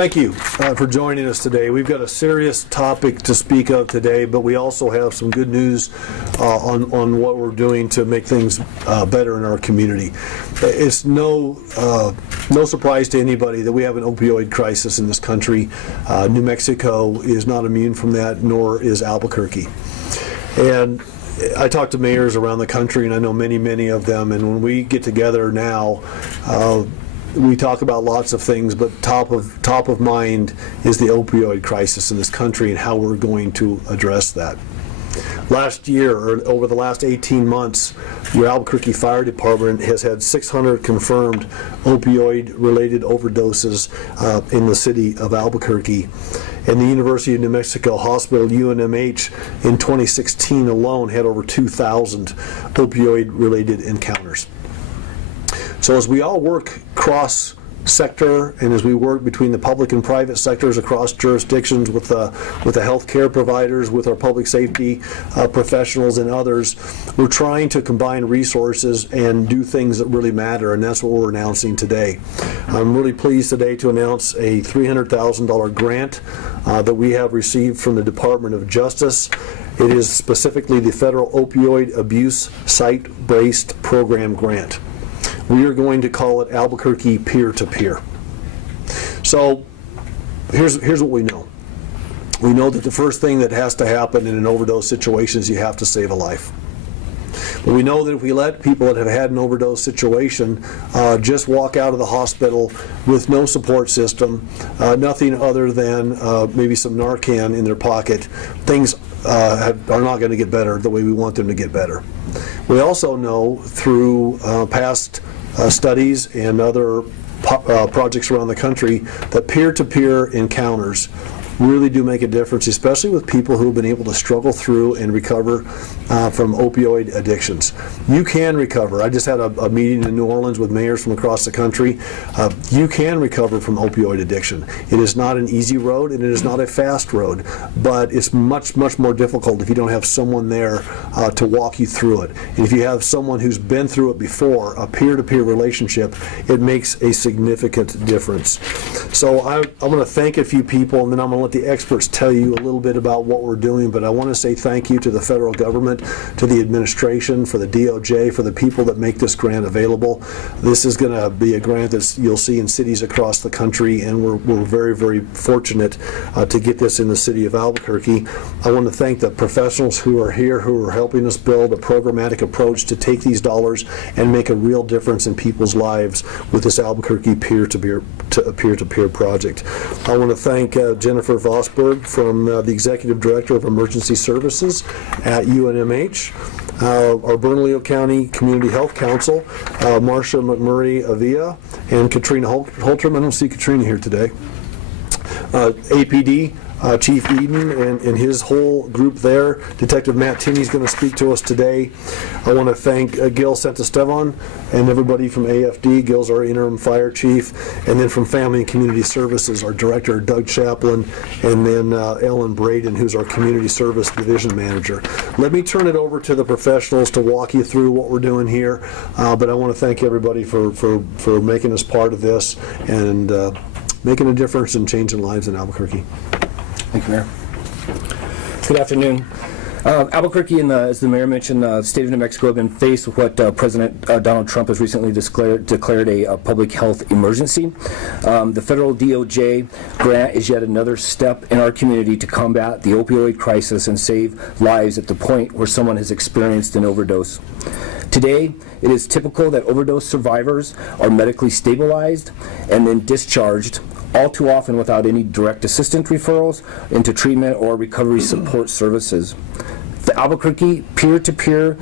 Thank you for joining us today. We've got a serious topic to speak of today, but we also have some good news on what we're doing to make things better in our community. It's no surprise to anybody that we have an opioid crisis in this country. New Mexico is not immune from that, nor is Albuquerque. And I talk to mayors around the country, and I know many of them, and when we get together now, we talk about lots of things, but top of mind is the opioid crisis in this country and how we're going to address that. Last year, or over the last 18 months, your Albuquerque Fire Department has had 600 confirmed opioid-related overdoses in the city of Albuquerque. And the University of New Mexico Hospital, UNMH, in 2016 alone had over 2,000 opioid-related encounters. So as we all work cross-sector and as we work between the public and private sectors across jurisdictions with the healthcare providers, with our public safety professionals and others, we're trying to combine resources and do things that really matter, and that's what we're announcing today. I'm really pleased today to announce a $300,000 grant that we have received from the Department of Justice. It is specifically the Federal Opioid Abuse Site-Based Program Grant. We are going to call it Albuquerque Peer-to-Peer. So here's what we know. We know that the first thing that has to happen in an overdose situation is you have to save a life. But we know that if we let people that have had an overdose situation just walk out of the hospital with no support system, nothing other than maybe some Narcan in their pocket, things are not going to get better the way we want them to get better. We also know through past studies and other projects around the country that peer-to-peer encounters really do make a difference, especially with people who have been able to struggle through and recover from opioid addictions. You can recover. I just had a meeting in New Orleans with mayors from across the country. You can recover from opioid addiction. It is not an easy road and it is not a fast road, but it's much more difficult if you don't have someone there to walk you through it. And if you have someone who's been through it before, a peer-to-peer relationship, it makes a significant difference. So I'm going to thank a few people, and then I'm going to let the experts tell you a little bit about what we're doing, but I want to say thank you to the federal government, to the administration, for the DOJ, for the people that make this grant available. This is going to be a grant that you'll see in cities across the country, and we're very fortunate to get this in the city of Albuquerque. I want to thank the professionals who are here, who are helping us build a programmatic approach to take these dollars and make a real difference in people's lives with this Albuquerque peer-to-peer project. I want to thank Jennifer Vosberg from the Executive Director of Emergency Services at UNMH, our Bernalillo County Community Health Council, Marcia McMurray Avila, and Katrina Holtram. I don't see Katrina here today. APD, Chief Eden and his whole group there. Detective Matt Tinney is going to speak to us today. I want to thank Gil Santisteban and everybody from AFD. Gil's our interim fire chief. And then from Family and Community Services, our director, Doug Chaplin, and then Ellen Braden, who's our Community Service Division Manager. Let me turn it over to the professionals to walk you through what we're doing here. But I want to thank everybody for making us part of this and making a difference and changing lives in Albuquerque. Thank you, Mayor. Good afternoon. Albuquerque and as the Mayor mentioned, the state of New Mexico have been faced with what President Donald Trump has recently declared a public health emergency. The federal DOJ grant is yet another step in our community to combat the opioid crisis and save lives at the point where someone has experienced an overdose. Today, it is typical that overdose survivors are medically stabilized and then discharged, all too often without any direct assistance referrals into treatment or recovery support services. The Albuquerque peer-to-peer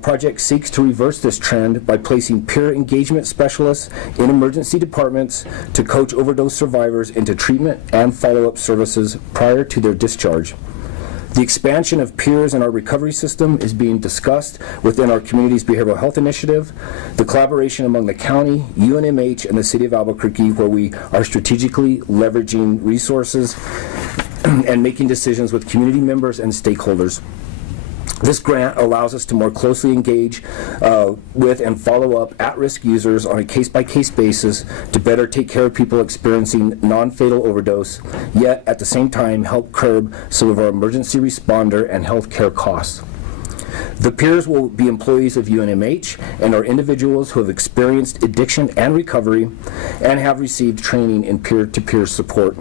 project seeks to reverse this trend by placing peer engagement specialists in emergency departments to coach overdose survivors into treatment and follow-up services prior to their discharge. The expansion of peers in our recovery system is being discussed within our community's behavioral health initiative, the collaboration among the county, UNMH, and the city of Albuquerque, where we are strategically leveraging resources and making decisions with community members and stakeholders. This grant allows us to more closely engage with and follow up at-risk users on a case-by-case basis to better take care of people experiencing non-fatal overdose, yet at the same time help curb some of our emergency responder and healthcare costs. The peers will be employees of UNMH and are individuals who have experienced addiction and recovery and have received training in peer-to-peer support.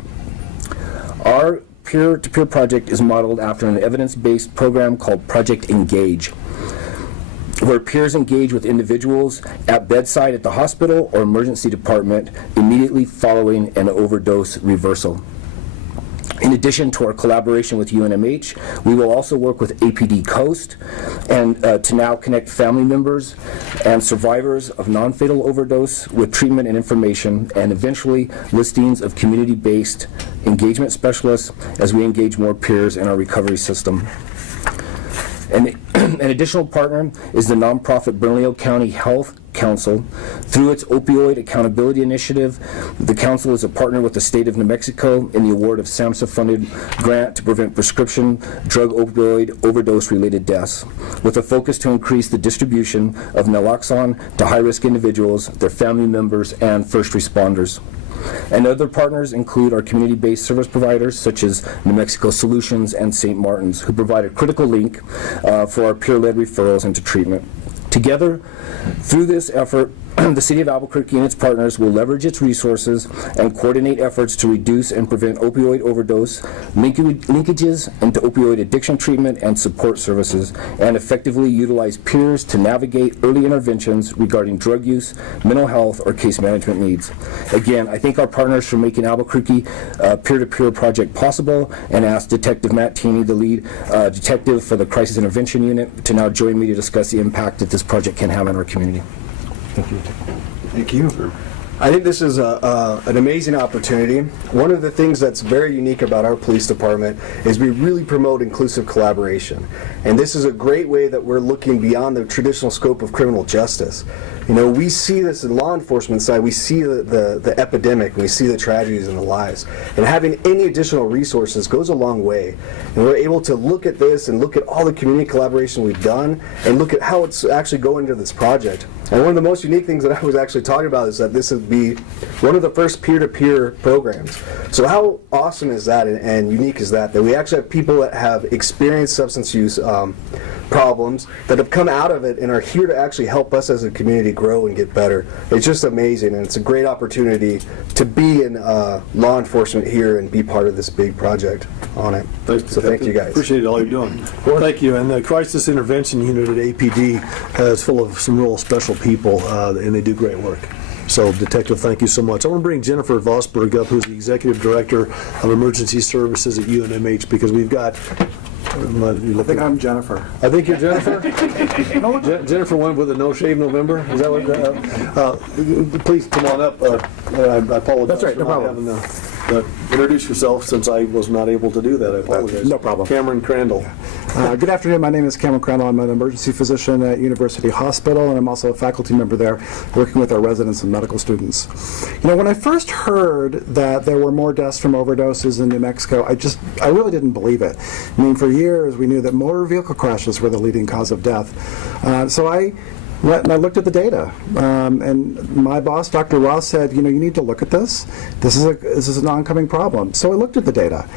Our peer-to-peer project is modeled after an evidence-based program called Project Engage, where peers engage with individuals at bedside at the hospital or emergency department immediately following an overdose reversal. In addition to our collaboration with UNMH, we will also work with APD Coast and to now connect family members and survivors of non-fatal overdose with treatment and information, and eventually listings of community-based engagement specialists as we engage more peers in our recovery system. And an additional partner is the nonprofit Bernalillo County Health Council. Through its Opioid Accountability Initiative, the council is a partner with the state of New Mexico in the award of SAMHSA-funded grant to prevent prescription drug opioid overdose-related deaths, with a focus to increase the distribution of naloxone to high-risk individuals, their family members, and first responders. And other partners include our community-based service providers such as New Mexico Solutions and St. Martin's, who provide a critical link for our peer-led referrals into treatment. Together, through this effort, the City of Albuquerque and its partners will leverage its resources and coordinate efforts to reduce and prevent opioid overdose, linkages into opioid addiction treatment and support services, and effectively utilize peers to navigate early interventions regarding drug use, mental health, or case management needs. Again, I thank our partners for making Albuquerque peer-to-peer project possible, and ask Detective Matt Teeney, the lead detective for the Crisis Intervention Unit, to now join me to discuss the impact that this project can have on our community. Thank you. Thank you. I think this is an amazing opportunity. One of the things that's very unique about our police department is we really promote inclusive collaboration. And this is a great way that we're looking beyond the traditional scope of criminal justice. You know, we see this in law enforcement side, we see the epidemic, we see the tragedies in the lives. And having any additional resources goes a long way. And we're able to look at this and look at all the community collaboration we've done and look at how it's actually going into this project. And one of the most unique things that I was actually talking about is that this would be one of the first peer-to-peer programs. So how awesome is that and unique is that we actually have people that have experienced substance use problems that have come out of it and are here to actually help us as a community grow and get better. It's just amazing, and it's a great opportunity to be in law enforcement here and be part of this big project on it. Thanks, so thank you guys. Appreciate all you're doing. Thank you. And the Crisis Intervention Unit at APD is full of some real special people, and they do great work. So, Detective, thank you so much. I want to bring Jennifer Vosberg up, who's the Executive Director of Emergency Services at UNMH, because we've got... I think I'm Jennifer. I think you're Jennifer? Jennifer went with a no-shave November? Is that what? Please come on up. I apologize. That's right, no for not problem. having introduce yourself, since I was not able to do that. I apologize. No problem. Cameron Crandall. Good afternoon. My name is Cameron Crandall. I'm an emergency physician at University Hospital, and I'm also a faculty member there working with our residents and medical students. You know, when I first heard that there were more deaths from overdoses in New Mexico, I really didn't believe it. I mean, for years we knew that motor vehicle crashes were the leading cause of death. So I went and I looked at the data, and my boss, Dr. Ross, said, you know, you need to look at this. This is an oncoming problem. So I looked at the data,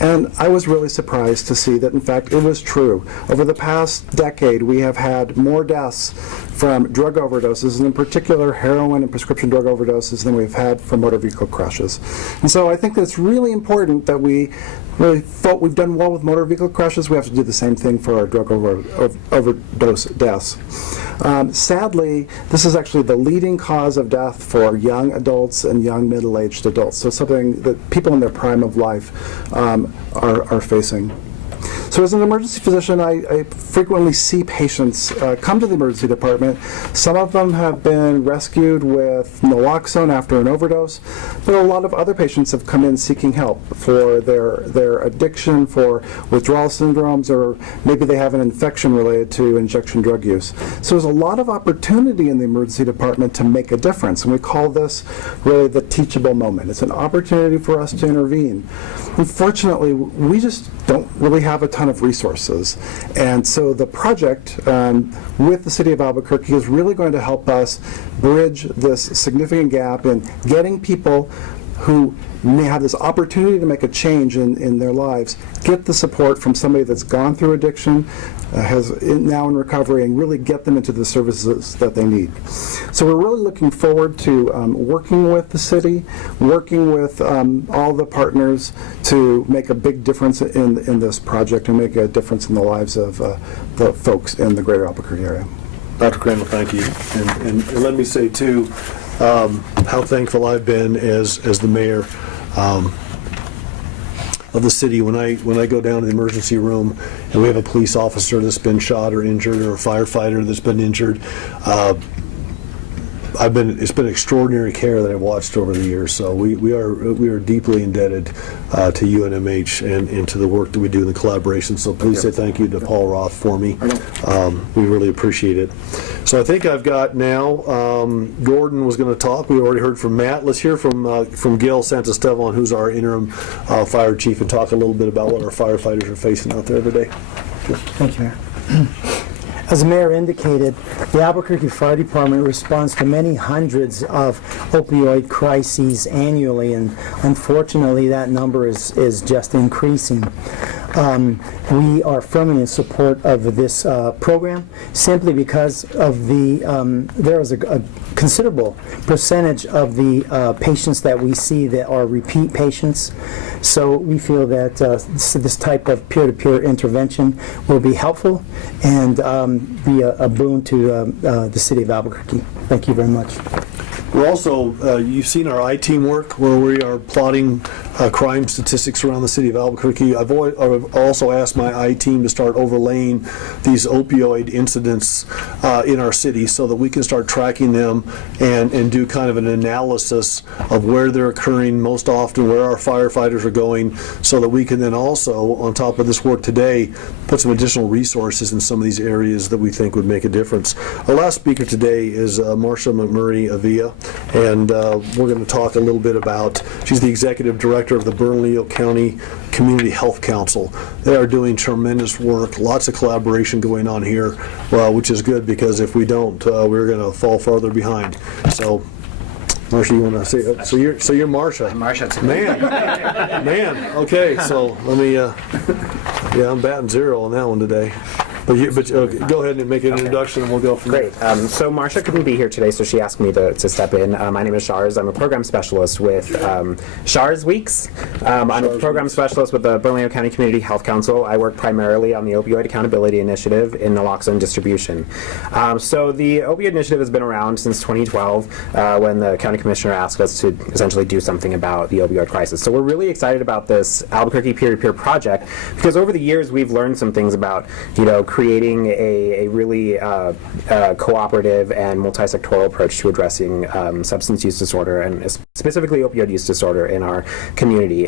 and I was really surprised to see that, in fact, it was true. Over the past decade, we have had more deaths from drug overdoses, and in particular heroin and prescription drug overdoses, than we've had from motor vehicle crashes. And so I think that it's really important that we really thought we've done well with motor vehicle crashes. We have to do the same thing for our drug overdose deaths. Sadly, this is actually the leading cause of death for young adults and young middle-aged adults. So something that people in their prime of life are facing. So as an emergency physician, I frequently see patients come to the emergency department. Some of them have been rescued with naloxone after an overdose, but a lot of other patients have come in seeking help for their addiction, for withdrawal syndromes, or maybe they have an infection related to injection drug use. So there's a lot of opportunity in the emergency department to make a difference, and we call this really the teachable moment. It's an opportunity for us to intervene. Unfortunately, we just don't really have a ton ton of resources. And so the project with the City of Albuquerque is really going to help us bridge this significant gap in getting people who may have this opportunity to make a change in their lives, get the support from somebody that's gone through addiction, now in recovery, and really get them into the services that they need. So we're really looking forward to working with the city, working with all the partners to make a big difference in this project and make a difference in the lives of the folks in the greater Albuquerque area. Dr. Crandall, thank you. And let me say, too, how thankful I've been as the mayor of the city when I go down to the emergency room and we have a police officer that's been shot or injured, or a firefighter that's been injured. It's been extraordinary care that I've watched over the years. So we are deeply indebted to UNMH and to the work that we do in the collaboration. So please say thank you to Paul Roth for me. We really appreciate it. So I think I've got now, Gordon was going to talk. We already heard from Matt. Let's hear from Gil Santisteban, who's our interim fire chief, and talk a little bit about what our firefighters are facing out there every day. Thank you, Mayor. As the mayor indicated, the Albuquerque Fire Department responds to many hundreds of opioid crises annually, and unfortunately that number is just increasing. We are firmly in support of this program simply because of there is a considerable percentage of the patients that we see that are repeat patients. So we feel that this type of peer-to-peer intervention will be helpful and be a boon to the city of Albuquerque. Thank you very much. We're also, you've seen our I-Team work where we are plotting crime statistics around the city of Albuquerque. I've also asked my I-Team to start overlaying these opioid incidents in our city so that we can start tracking them and do kind of an analysis of where they're occurring most often, where our firefighters are going, so that we can then also, on top of this work today, put some additional resources in some of these areas that we think would make a difference. Our last speaker today is Marcia McMurray Avila, and we're going to talk a little bit about, she's the executive director of the Bernalillo County Community Health Council. They are doing tremendous work, lots of collaboration going on here, which is good, because if we don't, we're going to fall farther behind. So, Marcia, you want to say? So you're Marcia. I'm Marcia today. Man. Okay, so let me. I'm batting zero on that one today. But go ahead and make an introduction, and we'll go from there. Great. So Marcia couldn't be here today, so she asked me to step in. My name is Shars. I'm a program specialist with Shars Weeks. I'm a program specialist with the Bernalillo County Community Health Council. I work primarily on the Opioid Accountability Initiative in naloxone distribution. So the Opioid Initiative has been around since 2012 when the county commissioner asked us to essentially do something about the opioid crisis. So we're really excited about this Albuquerque peer-to-peer project because over the years we've learned some things about, creating a really cooperative and multi-sectoral approach to addressing substance use disorder and specifically opioid use disorder in our community.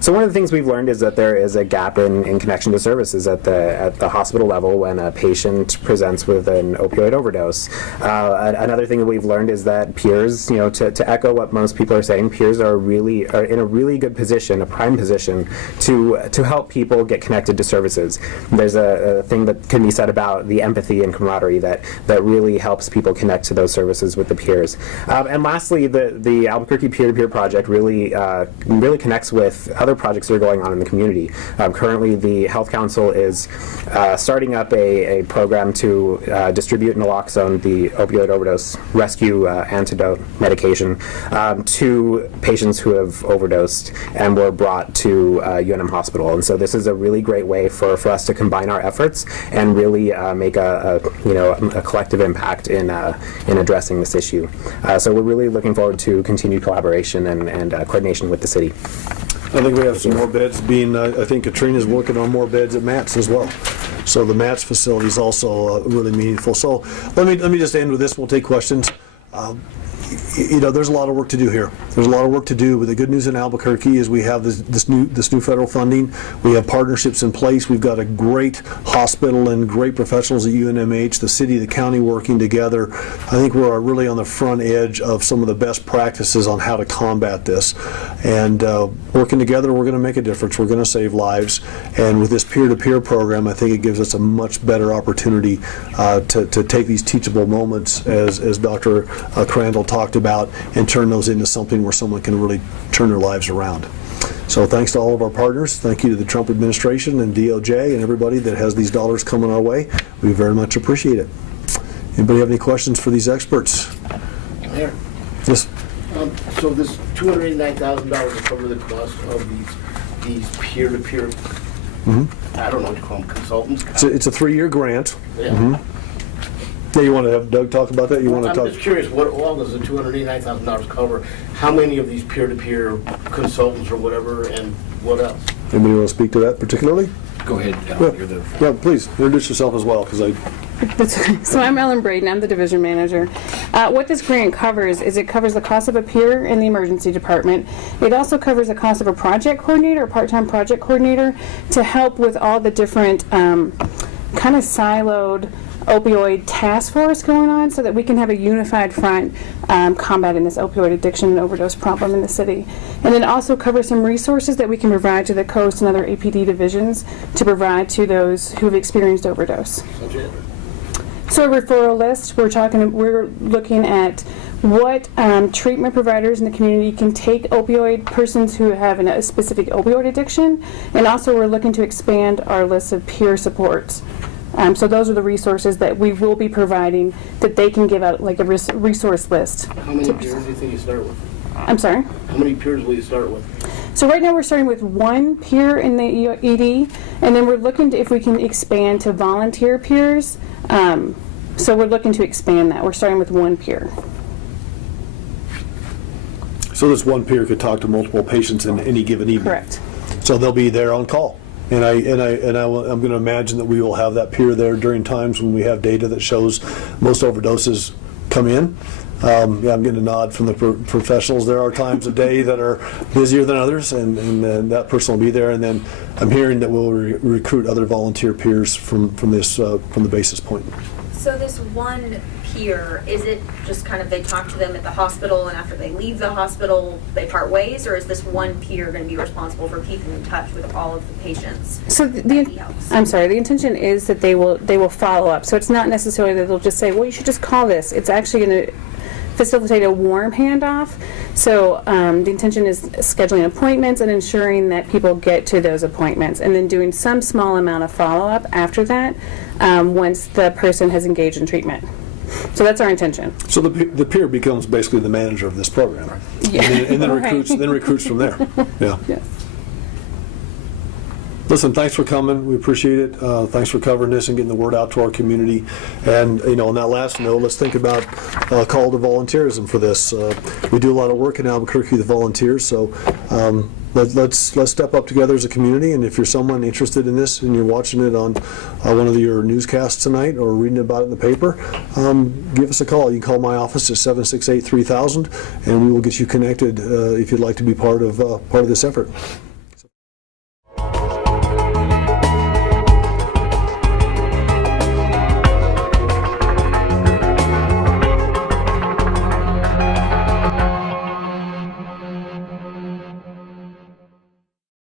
So one of the things we've learned is that there is a gap in connection to services at the hospital level when a patient presents with an opioid overdose. Another thing that we've learned is that peers, to echo what most people are saying, peers are in a really good position, a prime position to help people get connected to services. There's a thing that can be said about the empathy and camaraderie that really helps people connect to those services with the peers. And lastly, the Albuquerque peer-to-peer project really connects with other projects that are going on in the community. Currently, the Health Council is starting up a program to distribute naloxone, the opioid overdose rescue antidote medication, to patients who have overdosed and were brought to UNM Hospital. And so this is a really great way for us to combine our efforts and really make a collective impact in addressing this issue. So we're really looking forward to continued collaboration and coordination with the city. I think we have some more beds being, I think Katrina's working on more beds at Matt's as well. So the Matt's facility is also really meaningful. So let me just end with this. We'll take questions. there's a lot of work to do here. There's a lot of work to do, but the good news in Albuquerque is we have this new federal funding. We have partnerships in place. We've got a great hospital and great professionals at UNMH, the city, the county working together. I think we're really on the front edge of some of the best practices on how to combat this. And working together, we're going to make a difference. We're going to save lives. And with this peer-to-peer program, I think it gives us a much better opportunity to take these teachable moments, as Dr. Crandall talked about, and turn those into something where someone can really turn their lives around. So thanks to all of our partners. Thank you to the Trump administration and DOJ and everybody that has these dollars coming our way. We very much appreciate it. Anybody have any questions for these experts? Mayor, Yes. so this $289,000 will cover the cost of these peer-to-peer, I don't know what you call them, consultants? It's a 3-year grant. Yeah. Yeah, you want to have Doug talk about that? You want to I'm talk? just curious, what all does the $289,000 cover? How many of these peer-to-peer consultants or whatever, and what else? Anybody want to speak to that particularly? Go ahead. Yeah, please introduce yourself as well, because So I'm Ellen Braden, I'm the division manager. What this grant covers is it covers the cost of a peer in the emergency department. It also covers the cost of a project coordinator, a part-time project coordinator, to help with all the different kind of siloed opioid task force going on, so that we can have a unified front combating this opioid addiction and overdose problem in the city. And it also covers some resources that we can provide to the coast and other APD divisions to provide to those who've experienced overdose. So a referral list, we're looking at what treatment providers in the community can take opioid persons who have a specific opioid addiction, and also we're looking to expand our list of peer supports. So those are the resources that we will be providing, that they can give out like a resource list. How many peers do you think you start with? I'm sorry? How many peers will you start with? So right now we're starting with 1 peer in the ED, and then we're looking to if we can expand to volunteer peers. So we're looking to expand that. We're starting with 1 peer. so this one peer could talk to multiple patients in any given evening. Correct. So they'll be there on call. And I'm going to imagine that we will have that peer there during times when we have data that shows most overdoses come in. Yeah, I'm getting a nod from the professionals. There are times of day that are busier than others, and then that person will be there. And then I'm hearing that we'll recruit other volunteer peers from the basis point. So this one peer, is it just kind of they talk to them at the hospital, and after they leave the hospital they part ways, or is this one peer going to be responsible for keeping in touch with all of the patients? So I'm sorry, the intention is that they will follow up. So it's not necessarily that they'll just say, well, you should just call this. It's actually going to facilitate a warm handoff. So the intention is scheduling appointments and ensuring that people get to those appointments, and then doing some small amount of follow-up after that once the person has engaged in treatment. So that's our intention. So the peer becomes basically the manager of this program, Yeah. and then Right. recruits from there. Yeah. Yes. Listen, thanks for coming. We appreciate it. Thanks for covering this and getting the word out to our community. And on that last note, let's think about call to volunteerism for this. We do a lot of work in Albuquerque with volunteers, so let's step up together as a community. And if you're someone interested in this and you're watching it on one of your newscasts tonight or reading about it in the paper, give us a call. You can call my office at 768-3000, and we will get you connected if you'd like to be part of this effort.